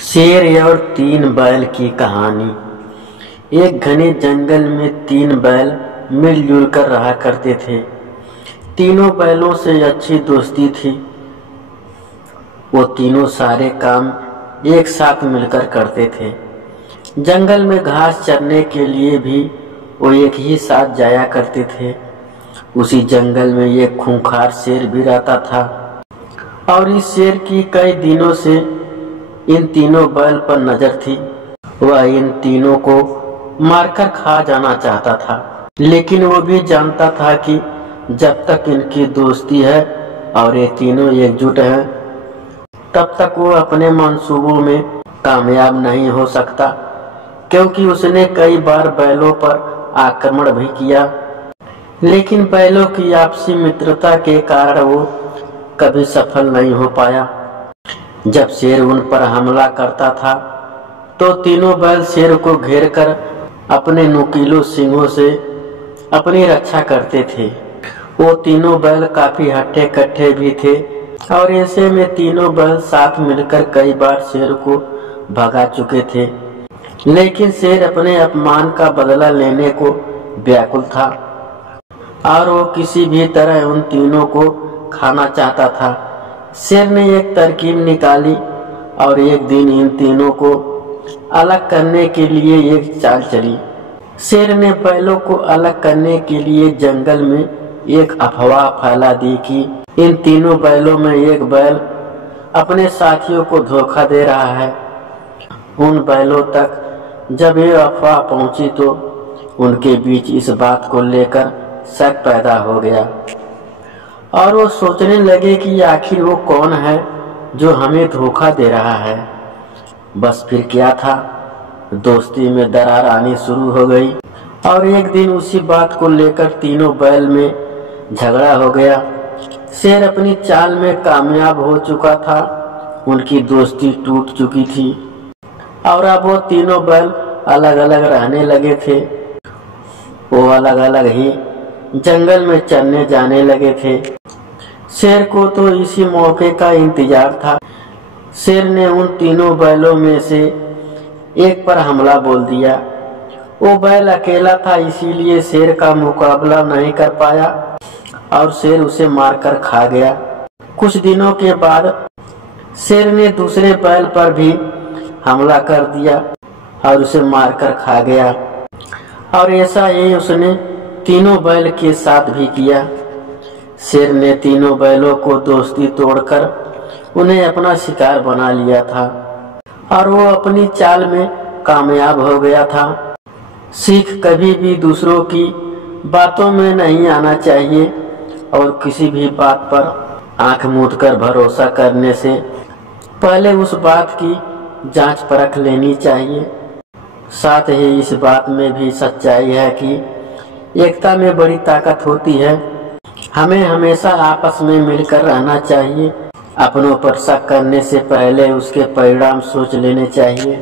शेर और 3 बैल की कहानी। एक घने जंगल में 3 बैल मिलजुल कर रहा करते थे। तीनों बैलों से अच्छी दोस्ती थी। वो तीनों सारे काम एक साथ मिलकर करते थे। जंगल में घास चरने के लिए भी वो एक ही साथ जाया करते थे। उसी जंगल में एक खूंखार शेर भी रहता था और इस शेर की कई दिनों से इन तीनों बैल पर नजर थी। वह इन तीनों को मारकर खा जाना चाहता था, लेकिन वो भी जानता था कि जब तक इनकी दोस्ती है और ये तीनों एकजुट हैं, तब तक वो अपने मंसूबों में कामयाब नहीं हो सकता, क्योंकि उसने कई बार बैलों पर आक्रमण भी किया, लेकिन बैलों की आपसी मित्रता के कारण वो कभी सफल नहीं हो पाया। जब शेर उन पर हमला करता था तो तीनों बैल शेर को घेरकर अपने नुकीले सींगों से अपनी रक्षा करते थे। वो तीनों बैल काफी हट्टे कट्टे भी थे और ऐसे में तीनों बैल साथ मिलकर कई बार शेर को भगा चुके थे, लेकिन शेर अपने अपमान का बदला लेने को व्याकुल था और वो किसी भी तरह उन तीनों को खाना चाहता था। शेर ने एक तरकीब निकाली और एक दिन इन तीनों को अलग करने के लिए एक चाल चली। शेर ने बैलों को अलग करने के लिए जंगल में एक अफवाह फैला दी कि इन तीनों बैलों में एक बैल अपने साथियों को धोखा दे रहा है। उन बैलों तक जब ये अफवाह पहुंची तो उनके बीच इस बात को लेकर शक पैदा हो गया और वो सोचने लगे कि आखिर वो कौन है जो हमें धोखा दे रहा है। बस फिर क्या था, दोस्ती में दरार आनी शुरू हो गई और एक दिन उसी बात को लेकर तीनों बैल में झगड़ा हो गया। शेर अपनी चाल में कामयाब हो चुका था, उनकी दोस्ती टूट चुकी थी और अब वो तीनों बैल अलग अलग रहने लगे थे। वो अलग अलग ही जंगल में चरने जाने लगे थे। शेर को तो इसी मौके का इंतजार था। शेर ने उन तीनों बैलों में से एक पर हमला बोल दिया। वो बैल अकेला था, इसीलिए शेर का मुकाबला नहीं कर पाया और शेर उसे मारकर खा गया। कुछ दिनों के बाद शेर ने दूसरे बैल पर भी हमला कर दिया और उसे मारकर खा गया और ऐसा ही उसने तीनों बैल के साथ भी किया। शेर ने तीनों बैलों को दोस्ती तोड़कर उन्हें अपना शिकार बना लिया था और वो अपनी चाल में कामयाब हो गया था। सीख कभी भी दूसरों की बातों में नहीं आना चाहिए और किसी भी बात पर आंख मूंद कर भरोसा करने से पहले उस बात की जांच परख लेनी चाहिए। साथ ही इस बात में भी सच्चाई है कि एकता में बड़ी ताकत होती है। हमें हमेशा आपस में मिलकर रहना चाहिए। अपनों पर शक करने से पहले उसके परिणाम सोच लेने चाहिए।